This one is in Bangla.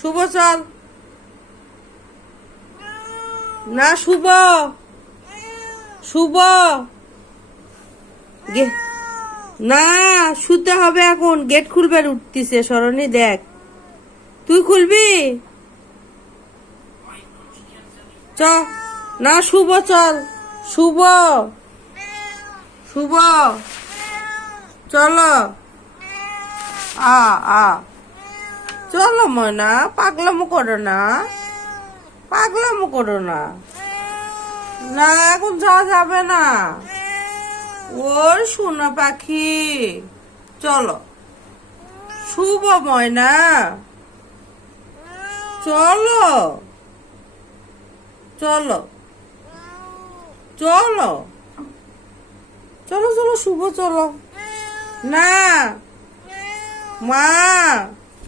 শুভ চল। না শুভ, শুভ না, শুতে হবে এখন। গেট খুলবে উঠতিছে সরণি, দেখ তুই খুলবি। চ না শুভ চল, শুভ, শুভ চলো। আ আ চলো ময়না, পাগলামো করো না, পাগলামো করো না। না এখন যাওয়া যাবে না। ওর সোনা পাখি চলো। শুভ ময়না চলো, চলো চলো চলো চলো শুভ চলো। না মা